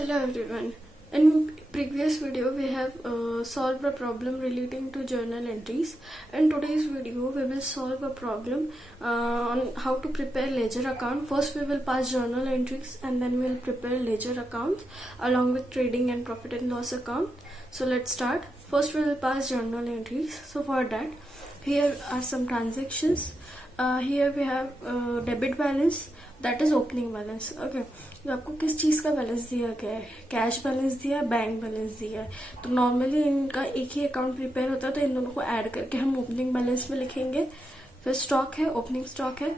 Hello everyone. In previous video we have solved a problem relating to journal entries. In today's video we will solve a problem on how to prepare ledger account. First we will pass journal entries and then we will prepare ledger accounts along with trading and profit and loss account. So let's start. First we will pass journal entries. So for that here are some transactions. Here we have debit balance, that is opening balance. Okay, तो आपको किस चीज का balance दिया गया है? Cash balance दिया है, बैंक बैलेंस दिया है. तो नॉर्मली इनका एक ही अकाउंट प्रिपेयर होता है, तो इन दोनों को ऐड करके हम ओपनिंग बैलेंस में लिखेंगे. फिर स्टॉक है, ओपनिंग स्टॉक है,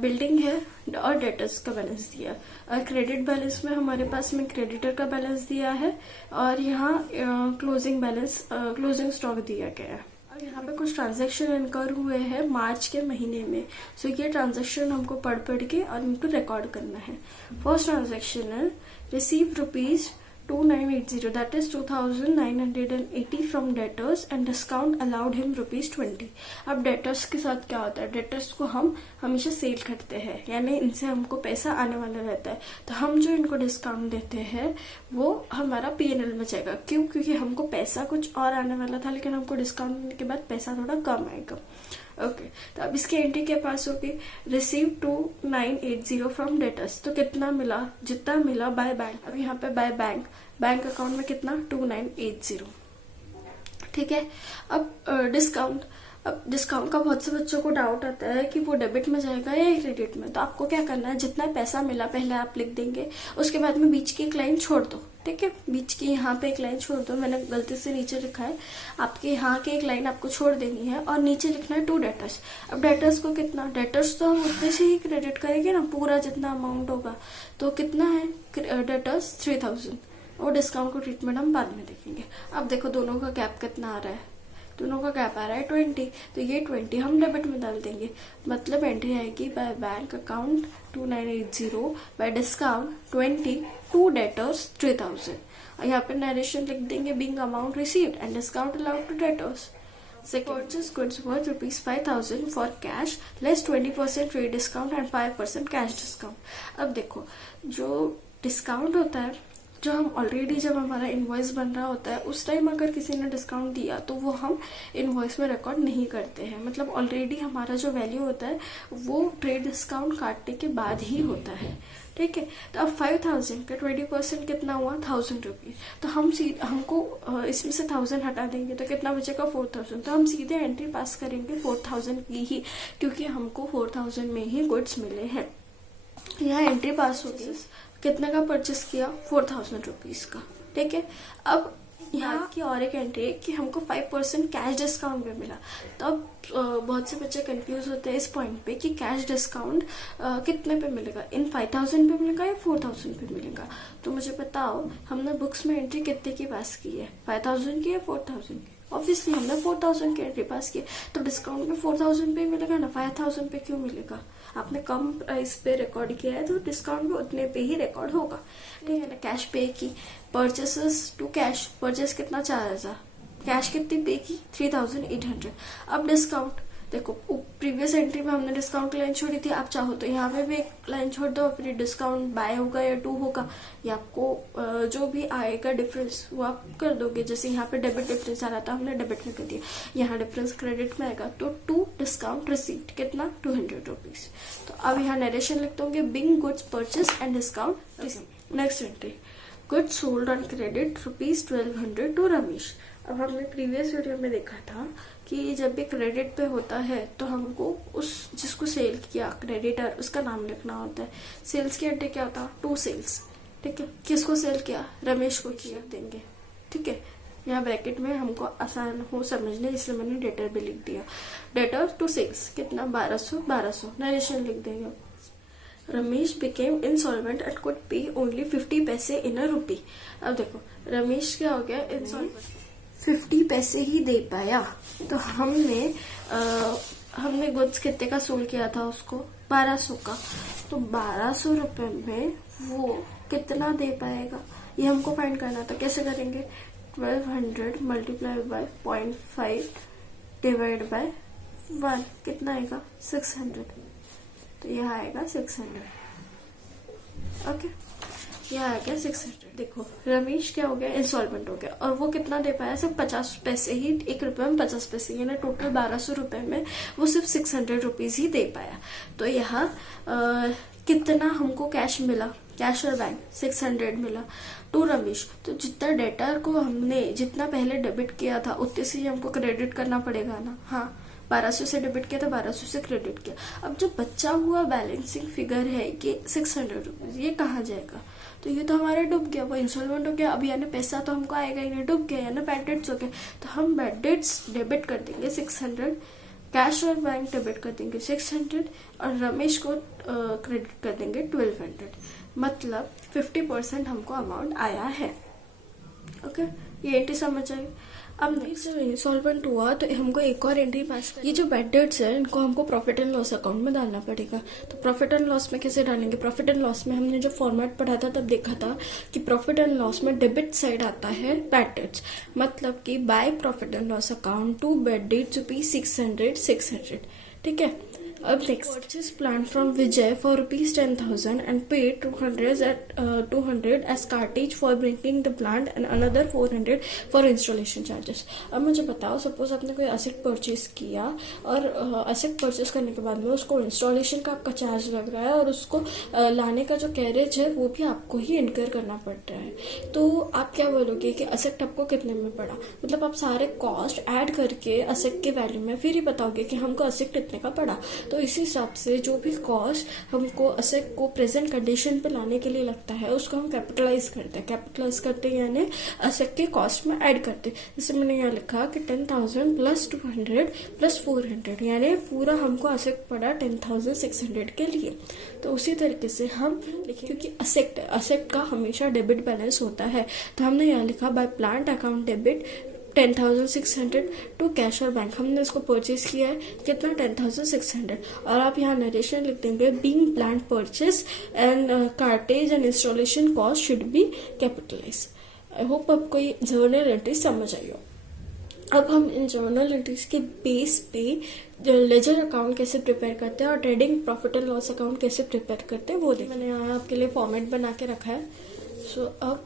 बिल्डिंग है और डेटर्स का बैलेंस दिया. और क्रेडिट बैलेंस में हमारे पास में क्रेडिटर का बैलेंस दिया है और यहाँ क्लोजिंग बैलेंस क्लोजिंग स्टॉक दिया गया है. यहाँ पे कुछ ट्रांजैक्शन इनकर हुए हैं मार्च के महीने में. सो ये ट्रांजैक्शन हमको पढ़ के और इनको रिकॉर्ड करना है. फर्स्ट ट्रांजैक्शन है receive rupees 2980, that is 2980 from debtors and discount allowed him ₹20. अब डेटर्स के साथ क्या होता है? डेटर्स को हम हमेशा सेल करते हैं, यानी इनसे हमको पैसा आने वाला रहता है. तो हम जो इनको डिस्काउंट देते हैं वो हमारा P&L में जाएगा. क्यों? क्योंकि हमको पैसा कुछ और आने वाला था, लेकिन हमको डिस्काउंट देने के बाद पैसा थोड़ा कम आएगा. ओके, तो अब इसकी एंट्री के पास होगी रिसीव 2980 फ्रॉम डेटर्स. तो कितना मिला? जितना मिला बाय बैंक. अब यहाँ पे बाय बैंक अकाउंट में कितना? 2980. ठीक है. अब डिस्काउंट. अब डिस्काउंट का बहुत से बच्चों को डाउट आता है कि वो डेबिट में जाएगा या क्रेडिट में. तो आपको क्या करना है, जितना पैसा मिला पहले आप लिख देंगे, उसके बाद में बीच की एक लाइन छोड़ दो. ठीक है, बीच की यहाँ पे एक लाइन छोड़ दो. मैंने गलती से नीचे लिखा है, आपके यहाँ की एक लाइन आपको छोड़ देनी है और नीचे लिखना है 2 डेटर्स. अब डेटर्स को कितना? डेटर्स तो हम उतने से ही क्रेडिट करेंगे ना, पूरा जितना अमाउंट होगा. तो कितना है डेटर्स? 3000. और डिस्काउंट को ट्रीटमेंट हम बाद में देखेंगे. अब देखो दोनों का गैप कितना आ रहा है. दोनों का गैप आ रहा है 20. तो ये 20 हम डेबिट में डाल देंगे. मतलब एंट्री आएगी by bank account 2980, by discount 20, to debtors 3000. और यहाँ पे नरेशन लिख देंगे being amount received and discount allowed to debtors. Purchase goods worth ₹5,000 for cash less 20% trade discount and 5% cash discount. अब देखो जो डिस्काउंट होता है, जो हम ऑलरेडी जब हमारा इनवॉइस बन रहा होता है उस टाइम अगर किसी ने डिस्काउंट दिया तो वो हम इनवॉइस में रिकॉर्ड नहीं करते हैं. मतलब ऑलरेडी हमारा जो वैल्यू होता है वो ट्रेड डिस्काउंट काटने के बाद ही होता है. ठीक है. तो अब 5000 का 20% कितना हुआ? ₹1000. तो हमको इसमें से 1000 हटा देंगे तो कितना बचेगा? 4000. तो हम सीधे एंट्री पास करेंगे 4000 की ही, क्योंकि हमको 4000 में ही गुड्स मिले हैं. यहाँ एंट्री पास होगी. कितने का परचेस किया? ₹4000 का. ठीक है. अब यहाँ की और एक एंट्री है कि हमको 5% कैश डिस्काउंट भी मिला. तो अब बहुत से बच्चे कंफ्यूज होते हैं इस पॉइंट पे कि कैश डिस्काउंट कितने पे मिलेगा, इन 5000 पे मिलेगा या 4000 पे मिलेगा. तो मुझे बताओ हमने बुक्स में एंट्री कितने की पास की है, 5000 की या 4000 की? ऑब्वियसली हमने 4000 की एंट्री पास की. तो डिस्काउंट पे 4000 पे मिलेगा ना, 5000 पे क्यों मिलेगा? आपने कम प्राइस पे रिकॉर्ड किया है तो डिस्काउंट भी उतने पे ही रिकॉर्ड होगा. ठीक है ना. कैश पे की, परचेसेस टू कैश, परचेस कितना? 4000. कैश कितनी पे की? 3800. अब डिस्काउंट देखो, प्रीवियस एंट्री में हमने डिस्काउंट की लाइन छोड़ी थी. आप चाहो तो यहाँ पे भी एक लाइन छोड़ दो, फिर डिस्काउंट बाय होगा या 2 होगा, या आपको जो भी आएगा डिफरेंस वो आप कर दोगे. जैसे यहाँ पे डेबिट डिफरेंस आ रहा था, हमने डेबिट में कर दिया. यहाँ डिफरेंस क्रेडिट में आएगा. तो 2 डिस्काउंट रिसीव्ड कितना? ₹200. तो अब यहाँ नरेशन लिख दोगे being goods purchase and discount received. Next entry goods sold on credit ₹1200 to Ramesh. अब हमने प्रीवियस वीडियो में देखा था कि जब भी क्रेडिट पे होता है तो हमको उस जिसको सेल किया क्रेडिटर उसका नाम लिखना होता है. सेल्स की एंट्री क्या होता है? 2 सेल्स. ठीक है. किसको सेल किया? रमेश को किया देंगे. ठीक है. यहाँ ब्रैकेट में हमको आसान हो समझने इसलिए मैंने डेटर भी लिख दिया. डेटर टू सेल्स कितना? 1200. नरेशन लिख देंगे Ramesh became insolvent and could पे ओनली 50 पैसे इन अ रुपी. अब देखो रमेश क्या हो गया? इंसॉल्वेंट 50 पैसे ही दे पाया. तो हमने गुड्स कितने का सोल किया था उसको? 1200 का. तो 1200 रुपए में वो कितना दे पाएगा ये हमको फाइंड करना था. कैसे करेंगे? 1200 मल्टीप्लाई बाय 0.5 डिवाइड बाय 1 कितना आएगा? 600. तो यह आएगा 600. ओके. यह आ गया 600। देखो रमेश क्या हो गया, इंस्टॉलमेंट हो गया, और वो कितना दे पाया, सिर्फ 50 पैसे ही, 1 रुपए में 50 पैसे, यानी टोटल 1200 रुपए में वो सिर्फ 600 रुपीज ही दे पाया। तो यहाँ कितना हमको कैश मिला, कैश और बैंक 600 मिला टू रमेश। तो जितना डेटर को हमने जितना पहले डेबिट किया था उतने से ही हमको क्रेडिट करना पड़ेगा ना। हाँ, 1200 से डेबिट किया था, 1200 से क्रेडिट किया। अब जो बचा हुआ बैलेंसिंग फिगर है कि 600 रुपीज, ये कहाँ जाएगा? तो ये तो हमारा डूब गया, वो इंस्टॉलमेंट हो गया। अब यानी पैसा तो हमको आएगा ही नहीं, डूब गया, यानी बैड डेट्स हो गए। तो हम बैड डेट्स डेबिट कर देंगे 600, कैश और बैंक डेबिट कर देंगे 600, और रमेश को क्रेडिट कर देंगे 1200। मतलब 50% हमको अमाउंट आया है। ओके, ये एंट्री समझ आई। अब नेक्स्ट इंस्टॉलमेंट हुआ तो हमको एक और एंट्री पास कर, ये जो बैड डेट्स है इनको हमको प्रॉफिट एंड लॉस अकाउंट में डालना पड़ेगा। तो प्रॉफिट एंड लॉस में कैसे डालेंगे? प्रॉफिट एंड लॉस में हमने जो फॉर्मेट पढ़ा था तब देखा था कि प्रॉफिट एंड लॉस में डेबिट साइड आता है बैड डेट्स, मतलब कि by profit and loss account to bad debts rupees 600। ठीक है। अब next, purchase plant from Vijay for rupees 10,000 and paid 200 as cartage for bringing the plant and another 400 for installation charges. अब मुझे बताओ, सपोज आपने कोई एसेट परचेज किया और एसेट परचेज करने के बाद में उसको इंस्टॉलेशन का आपका चार्ज लग रहा है और उसको लाने का जो कैरेज है वो भी आपको ही इनकर करना पड़ रहा है। तो आप क्या बोलोगे कि एसेट आपको कितने में पड़ा? मतलब आप सारे कॉस्ट ऐड करके एसेट के वैल्यू में फिर ही बताओगे कि हमको एसेट कितने का पड़ा। तो इस हिसाब से जो भी कॉस्ट हमको एसेट को प्रेजेंट कंडीशन पे लाने के लिए लगता है उसको हम कैपिटलाइज करते हैं। कैपिटलाइज करते हैं यानी एसेट के कॉस्ट में ऐड करते हैं। जैसे मैंने यहाँ लिखा कि 10,000 प्लस 200 प्लस 400, यानी पूरा हमको एसेट पड़ा 10,600 के लिए। तो उसी तरीके से हम लिखें, क्योंकि एसेट का हमेशा डेबिट बैलेंस होता है, तो हमने यहाँ लिखा by plant account debit 10,600 to cash और बैंक। हमने इसको परचेज किया है कितना, 10,600, और आप यहाँ नरेशन लिख देंगे being plant purchase and cartage and installation cost should be capitalize. I hope आपको ये जर्नल एंट्री समझ आई हो। अब हम इन जर्नल एंट्रीज के बेस पे लेजर अकाउंट कैसे प्रिपेयर करते हैं और trading profit and loss account कैसे प्रिपेयर करते हैं वो देखिए। मैंने यहाँ आपके लिए फॉर्मेट बना के रखा है। सो अब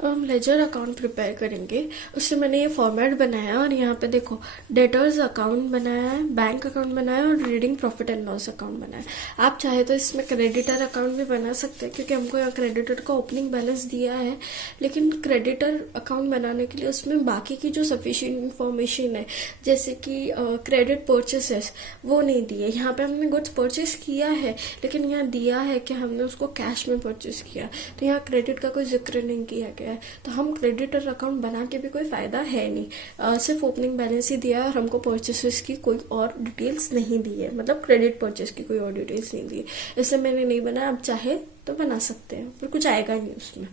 हम लेजर अकाउंट प्रिपेयर करेंगे, उससे मैंने ये फॉर्मेट बनाया और यहाँ पे देखो डेटर्स अकाउंट बनाया है, बैंक अकाउंट बनाया है और trading profit and loss account बनाया है। आप चाहे तो इसमें क्रेडिटर अकाउंट भी बना सकते हैं, क्योंकि हमको यहाँ क्रेडिटर का ओपनिंग बैलेंस दिया है, लेकिन क्रेडिटर अकाउंट बनाने के लिए उसमें बाकी की जो सफिशिएंट इंफॉर्मेशन है जैसे कि क्रेडिट परचेसेस वो नहीं दिए। यहाँ पे हमने गुड्स परचेस किया है लेकिन यहाँ दिया है कि हमने उसको कैश में परचेस किया, तो यहाँ क्रेडिट का कोई जिक्र नहीं किया गया है। तो हम क्रेडिटर अकाउंट बना के भी कोई फायदा है नहीं। सिर्फ ओपनिंग बैलेंस ही दिया है और हमको परचेसेस की कोई और डिटेल्स नहीं दी है, मतलब क्रेडिट परचेस की कोई और डिटेल्स नहीं दी है। इससे मैंने नहीं बनाया, आप चाहे तो बना सकते हैं, पर कुछ आएगा नहीं उसमें।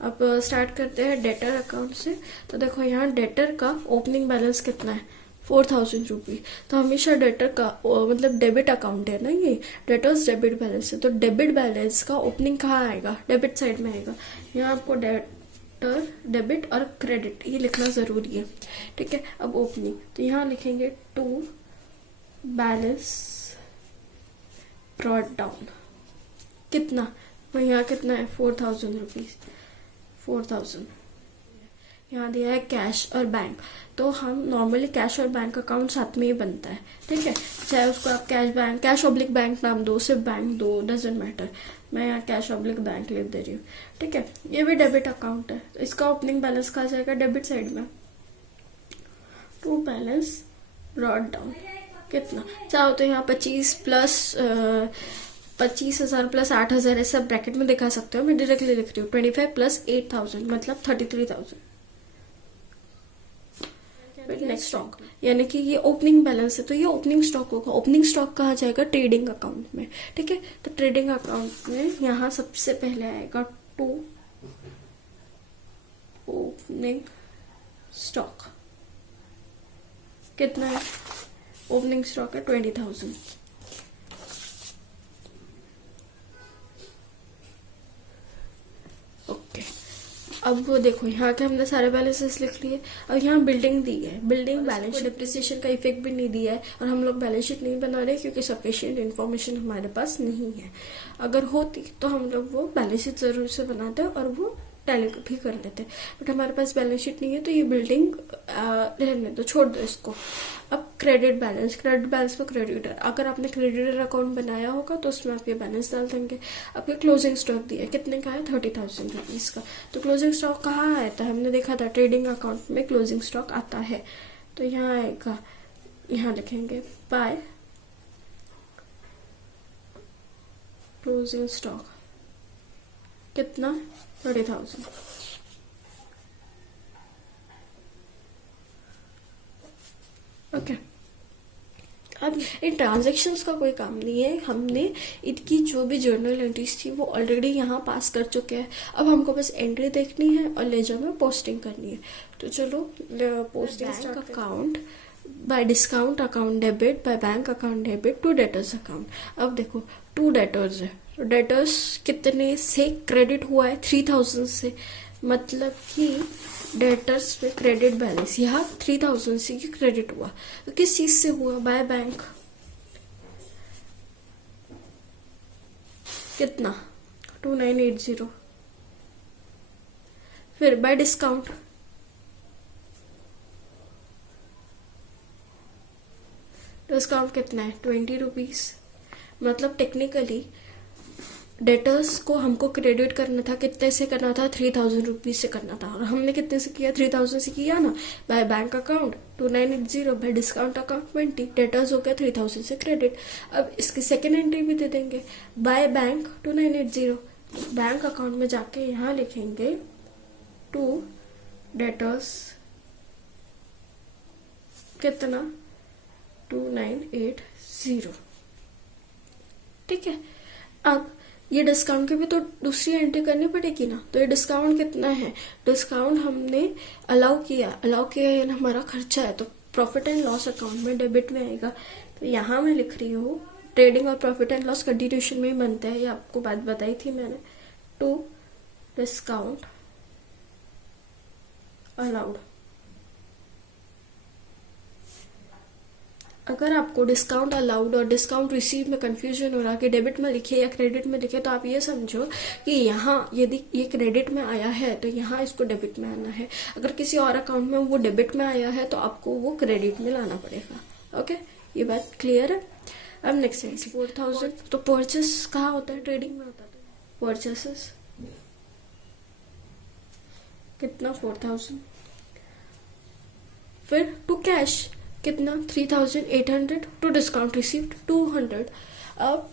अब स्टार्ट करते हैं डेटर अकाउंट से। तो देखो यहाँ डेटर का ओपनिंग बैलेंस कितना है, 4,000 रुपीज। तो हमेशा डेटर का मतलब डेबिट अकाउंट है ना, ये डेटर्स डेबिट बैलेंस है, तो डेबिट बैलेंस का ओपनिंग कहाँ आएगा, डेबिट साइड में आएगा। यहाँ आपको डेटर डेबिट और क्रेडिट ये लिखना जरूरी है, ठीक है। अब ओपनिंग, तो यहाँ लिखेंगे टू बैलेंस ब्रॉट डाउन, कितना, तो यहाँ कितना है 4,000 रुपीज, 4,000। यहाँ दिया है कैश और बैंक, तो हम नॉर्मली कैश और बैंक अकाउंट साथ में ही बनता है, ठीक है। चाहे उसको आप कैश ऑब्लिक बैंक नाम दो, सिर्फ बैंक दो, डजेंट मैटर। मैं यहाँ कैश ऑब्लिक बैंक लिख दे रही हूँ, ठीक है। ये भी डेबिट अकाउंट है, तो इसका ओपनिंग बैलेंस कहा जाएगा डेबिट साइड में। टू बैलेंस ब्रॉट डाउन, कितना चाहो तो यहाँ 25,000 प्लस 8,000 ऐसा ब्रैकेट में दिखा सकते हो, मैं डायरेक्टली लिख रही हूँ 25 प्लस 8,000 मतलब 33,000। नेक्स्ट स्टॉक, यानी कि ये ओपनिंग बैलेंस है, तो ये ओपनिंग स्टॉक होगा। ओपनिंग स्टॉक कहा जाएगा ट्रेडिंग अकाउंट में, ठीक है। तो ट्रेडिंग अकाउंट में यहाँ सबसे पहले आएगा टू ओपनिंग स्टॉक, कितना है ओपनिंग स्टॉक है 20,000। ओके, अब वो देखो यहाँ के हमने सारे बैलेंसेस लिख लिए। अब यहाँ बिल्डिंग दी है, बिल्डिंग बैलेंस शीट डिप्रिसिएशन का इफेक्ट भी नहीं दिया है, और हम लोग बैलेंस शीट नहीं बना रहे क्योंकि सफिशिएंट इन्फॉर्मेशन हमारे पास नहीं है। अगर होती तो हम लोग वो बैलेंस शीट जरूर से बनाते और वो टैली भी कर लेते, बट हमारे पास बैलेंस शीट नहीं है तो ये बिल्डिंग रहने दो, छोड़ दो इसको। अब क्रेडिट बैलेंस में क्रेडिटर, अगर आपने क्रेडिटर अकाउंट बनाया होगा तो उसमें आप ये बैलेंस डाल देंगे। आपके क्लोजिंग स्टॉक दिया है, कितने का है, 30,000 रुपीज का। तो क्लोजिंग स्टॉक कहाँ आता है, हमने देखा था ट्रेडिंग अकाउंट में क्लोजिंग स्टॉक आता है। तो यहाँ आएगा, यहाँ लिखेंगे बाय क्लोजिंग स्टॉक, कितना, 30,000। ओके, अब इन ट्रांजैक्शंस का कोई काम नहीं है, हमने इनकी जो भी जर्नल एंट्रीज थी वो ऑलरेडी यहाँ पास कर चुके हैं। अब हमको बस एंट्री देखनी है और लेजर में पोस्टिंग करनी है। तो चलो posting account by discount account debit by bank account debit to debtors account. अब देखो 2 डेटर्स है, तो डेटर्स कितने से क्रेडिट हुआ है, 3,000 से, मतलब कि डेटर्स में क्रेडिट बैलेंस यहाँ 3,000 से क्रेडिट हुआ। तो किस चीज से हुआ, बाय बैंक, कितना, 2980। फिर बाय डिस्काउंट, डिस्काउंट कितना है, 20 रुपीज। मतलब टेक्निकली डेटर्स को हमको क्रेडिट करना था, कितने से करना था, 3,000 रुपीज से करना था, और हमने कितने से किया, 3,000 से किया ना। Bye bank account 2980, by discount account 20, debtors हो गया 3,000 से क्रेडिट। अब इसकी सेकेंड एंट्री भी दे देंगे, बाय बैंक 2980, बैंक अकाउंट में जाके यहाँ लिखेंगे टू डेटर्स, कितना, 2980। ठीक है, अब ये डिस्काउंट की भी तो दूसरी एंट्री करनी पड़ेगी ना। तो ये डिस्काउंट कितना है, डिस्काउंट हमने अलाउ किया है ना, हमारा खर्चा है, तो प्रॉफिट एंड लॉस अकाउंट में डेबिट में आएगा। तो यहाँ मैं लिख रही हूँ, ट्रेडिंग और प्रॉफिट एंड लॉस कंटिन्यूशन में ही बनते हैं, ये आपको बात बताई थी मैंने। To discount allowed. अगर आपको डिस्काउंट अलाउड और डिस्काउंट रिसीव में कंफ्यूजन हो रहा कि डेबिट में लिखे या क्रेडिट में लिखे, तो आप ये समझो कि यहाँ यदि ये क्रेडिट में आया है तो यहाँ इसको डेबिट में आना है। अगर किसी और अकाउंट में वो डेबिट में आया है तो आपको वो क्रेडिट में लाना पड़ेगा। ओके, ये बात क्लियर है। अब नेक्स्ट है 4,000। तो परचेस कहाँ होता है, ट्रेडिंग में होता है। परचेसेस कितना, 4,000। फिर टू कैश कितना, 3,800, टू डिस्काउंट रिसीव्ड 200। अब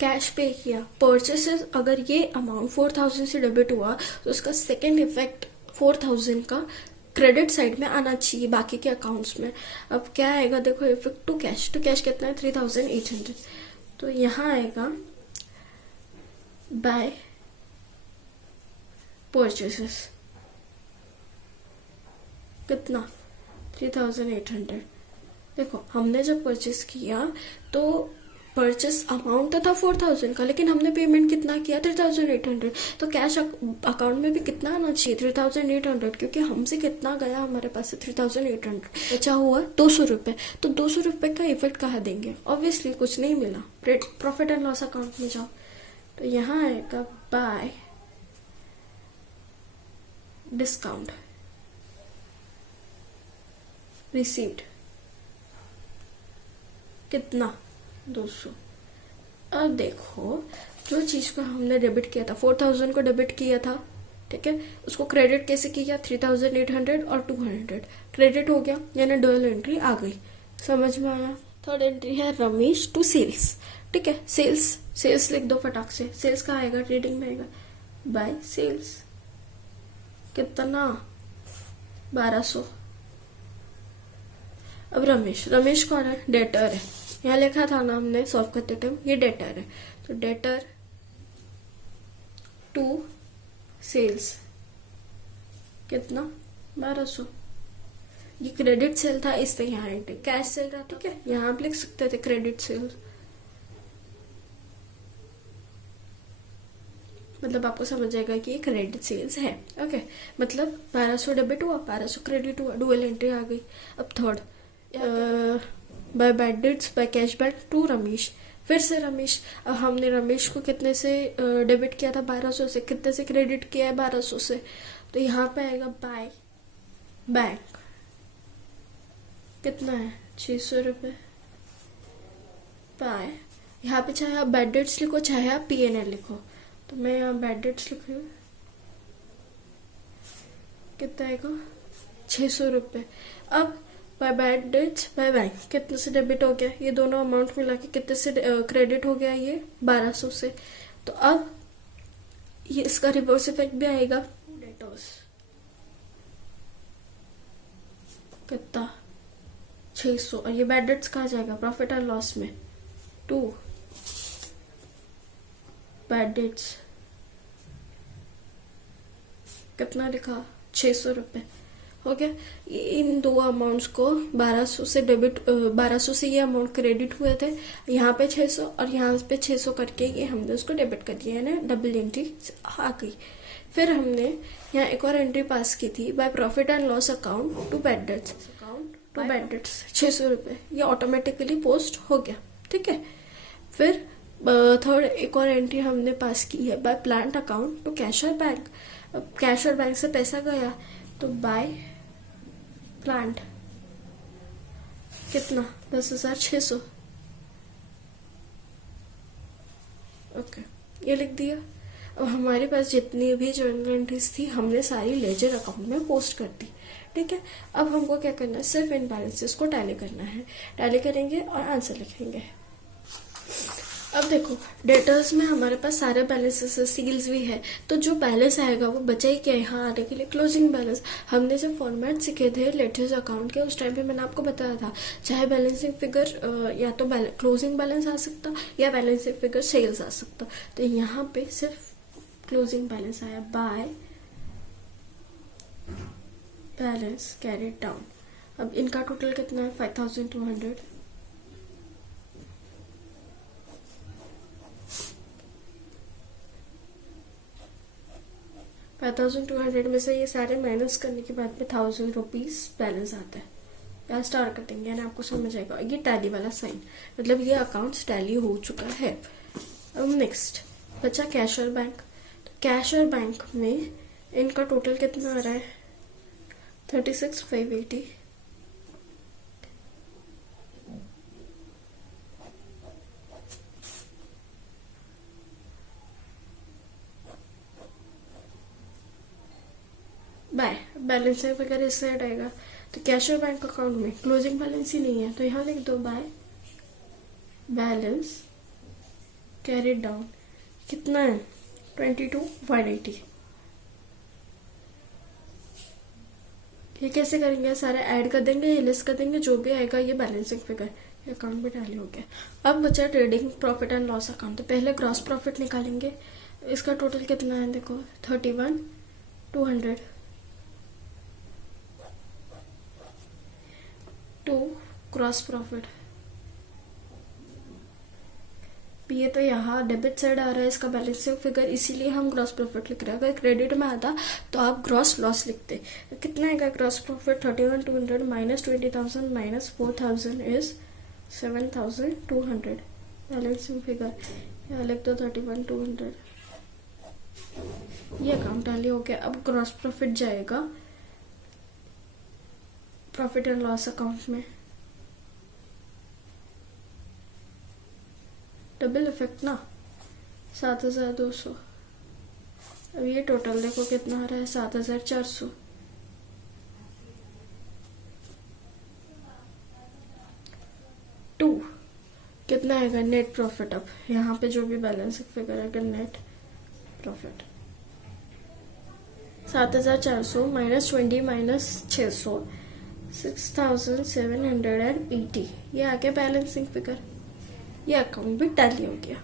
कैश पे किया, परचेसेस, अगर ये अमाउंट 4,000 से डेबिट हुआ तो उसका सेकेंड इफेक्ट 4,000 का क्रेडिट साइड में आना चाहिए बाकी के अकाउंट्स में। अब क्या आएगा, देखो इफेक्ट टू कैश कितना है, 3,800। तो यहाँ आएगा बाय परचेसेस, कितना, 3,800। देखो हमने जब परचेस किया तो परचेस अमाउंट तो था 4,000 का, लेकिन हमने पेमेंट कितना किया, 3,800। तो कैश अकाउंट में भी कितना आना चाहिए, 3,800, क्योंकि हमसे कितना गया, हमारे पास से 3,800 बचा हुआ 200 रुपए। तो 200 रुपए का इफेक्ट कहाँ देंगे, ऑब्वियसली कुछ नहीं मिला, प्रॉफिट एंड लॉस अकाउंट में जाओ। तो यहाँ आएगा बाय डिस्काउंट रिसीव्ड, कितना, 200। अब देखो जो चीज को हमने डेबिट किया था, 4,000 को डेबिट किया था, ठीक है, उसको क्रेडिट कैसे किया, 3,800 और 200 क्रेडिट हो गया, यानी डबल एंट्री आ गई। समझ में आया। थर्ड एंट्री है रमेश टू सेल्स। ठीक है, सेल्स लिख दो फटाक से। सेल्स का आएगा, ट्रेडिंग में आएगा बाय सेल्स, कितना, 1200। अब रमेश कौन है, डेटर है। यहाँ लिखा था ना हमने सॉल्व करते टाइम, ये डेटर है। तो डेटर टू सेल्स, कितना, 1200। ये क्रेडिट सेल था, इससे यहाँ एंट्री कैश सेल रहा। ठीक है, यहाँ आप लिख सकते थे क्रेडिट सेल मतलब आपको समझ जाएगा कि ये क्रेडिट सेल्स है। ओके, मतलब 1200 डेबिट हुआ, 1200 क्रेडिट हुआ, डुअल एंट्री आ गई। अब third, by bad debts by cashback to Ramesh. फिर से रमेश, अब हमने रमेश को कितने से डेबिट किया था? 1200 से। कितने से क्रेडिट किया है? 1200 से। तो यहाँ पे आएगा बाय बैंक, कितना है? 600 रुपये। बाय, यहाँ पे चाहे आप बैड डेट्स लिखो चाहे आप PNL लिखो, तो मैं यहाँ बैड डेट्स लिख रही हूँ। कितना आएगा? 600 रुपये। अब bye bad debts by bank, कितने से डेबिट हो गया? ये दोनों अमाउंट मिला के कितने से क्रेडिट हो गया? ये 1200 से। तो अब ये इसका रिवर्स इफेक्ट भी आएगा। डेटर्स कितना? 600। और ये बैड डेट्स कहाँ जाएगा? प्रॉफिट एंड लॉस में। टू बैड डेट्स कितना लिखा? 600 रुपये। हो गया। इन दो अमाउंट्स को 1200 से डेबिट, 1200 से ये अमाउंट क्रेडिट हुए थे, यहाँ पे 600 और यहाँ पे 600 करके ये हमने उसको डेबिट कर दिया है ना, डबल एंट्री आ गई। फिर हमने यहाँ एक और एंट्री पास की थी, by profit and loss account to bad debts, account to bad debts 600 रुपये। ये ऑटोमेटिकली पोस्ट हो गया, ठीक है। फिर थर्ड एक और एंट्री हमने पास की है, by plant account to cash और बैंक। अब कैश और बैंक से पैसा गया तो बाय प्लांट, कितना? 10,600। ओके, ये लिख दिया। अब हमारे पास जितनी भी जर्नल एंट्रीज थी हमने सारी लेजर अकाउंट में पोस्ट कर दी, ठीक है। अब हमको क्या करना है? सिर्फ इन बैलेंसेस को टैली करना है। टैली करेंगे और आंसर लिखेंगे। अब देखो, डेटर्स में हमारे पास सारे बैलेंसेस है, सील्स भी है, तो जो बैलेंस आएगा वो बचा ही क्या? यहाँ आने के लिए क्लोजिंग बैलेंस। हमने जब फॉर्मेट सीखे थे लेटर्स अकाउंट के, उस टाइम पे मैंने आपको बताया था चाहे बैलेंसिंग फिगर या तो क्लोजिंग बैलेंस आ सकता या बैलेंसिंग फिगर सेल्स आ सकता। तो यहाँ पे सिर्फ क्लोजिंग बैलेंस आया, बाय बैलेंस कैरिड डाउन। अब इनका टोटल कितना है? 5200। 5200 में से ये सारे माइनस करने के बाद में 1000 रुपीज बैलेंस आता है। यहाँ स्टार कटेंगे यानी आपको समझ आएगा। ये टैली वाला साइन, मतलब ये अकाउंट्स टैली हो चुका है। अब नेक्स्ट बचा कैश और बैंक। तो कैश और बैंक में इनका टोटल कितना आ रहा है? 36,580। बाय बैलेंस वगैरह इस साइड आएगा। तो कैश और बैंक अकाउंट में क्लोजिंग बैलेंस ही नहीं है, तो यहाँ लिख दो बाय बैलेंस कैरिड डाउन। कितना है? 22,180। ये कैसे करेंगे? सारे ऐड कर देंगे, ये लिस्ट कर देंगे, जो भी आएगा ये बैलेंसिंग फिगर, ये अकाउंट में टैली हो गया। अब बचा trading profit and loss account. तो पहले ग्रॉस प्रॉफिट निकालेंगे। इसका टोटल कितना है? देखो 31,200 टू ग्रॉस प्रॉफिट। ये तो यहाँ डेबिट साइड आ रहा है इसका बैलेंसिंग फिगर, इसीलिए हम ग्रॉस प्रॉफिट लिख रहे हैं। अगर क्रेडिट में आता तो आप ग्रॉस लॉस लिखते। तो कितना है gross profit? 31,200 minus 20,000 minus 4,000 is 7,200। Balancing figure यहाँ लिख दो 31,200। ये अकाउंट टैली हो गया। अब ग्रॉस प्रॉफिट जाएगा प्रॉफिट एंड लॉस अकाउंट में। डबल इफेक्ट ना, 7,200। अब ये टोटल देखो कितना आ रहा है? 7,400। टू कितना आएगा नेट प्रॉफिट? अब यहाँ पे जो भी बैलेंस फिगर है नेट प्रॉफिट 7,400 माइनस 20 माइनस 600 6,780। ये आ गया बैलेंसिंग फिगर। ये अकाउंट भी टैली हो गया।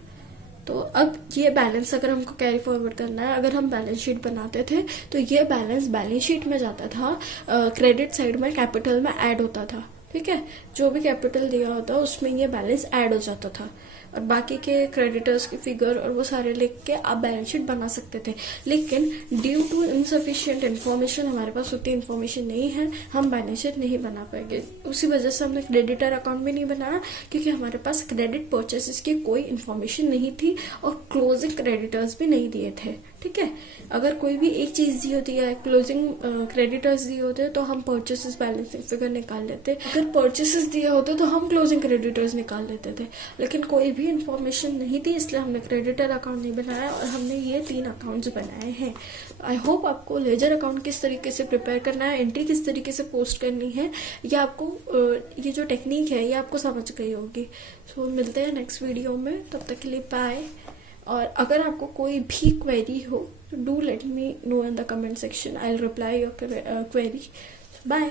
तो अब ये बैलेंस अगर हमको कैरी फॉरवर्ड करना है, अगर हम बैलेंस शीट बनाते थे तो ये बैलेंस बैलेंस शीट में जाता था, क्रेडिट साइड में कैपिटल में ऐड होता था, ठीक है। जो भी कैपिटल दिया होता उसमें ये बैलेंस ऐड हो जाता था। और बाकी के क्रेडिटर्स की फिगर और वो सारे लिख के आप बैलेंस शीट बना सकते थे, लेकिन ड्यू टू इनसफिशिएंट इन्फॉर्मेशन, हमारे पास उतनी इन्फॉर्मेशन नहीं है, हम बैलेंस शीट नहीं बना पाएंगे। उसी वजह से हमने क्रेडिटर अकाउंट भी नहीं बनाया, क्योंकि हमारे पास क्रेडिट परचेसेस की कोई इन्फॉर्मेशन नहीं थी और क्लोजिंग क्रेडिटर्स भी नहीं दिए थे। ठीक है, अगर कोई भी एक चीज दी होती है, क्लोजिंग क्रेडिटर्स दिए होते तो हम परचेसेस बैलेंसिंग फिगर निकाल लेते, अगर परचेसेस दिए होते तो हम क्लोजिंग क्रेडिटर्स निकाल लेते थे, लेकिन कोई भी इन्फॉर्मेशन नहीं थी, इसलिए हमने क्रेडिटर अकाउंट नहीं बनाया और हमने ये 3 अकाउंट्स बनाए हैं। आई होप आपको लेजर अकाउंट किस तरीके से प्रिपेयर करना है, एंट्री किस तरीके से पोस्ट करनी है, या आपको ये जो टेक्निक है ये आपको समझ गई होगी। सो मिलते हैं नेक्स्ट वीडियो में, तब तक के लिए बाय। और अगर आपको कोई भी क्वेरी हो तो do let me know in the comment section, I will reply your query. Bye.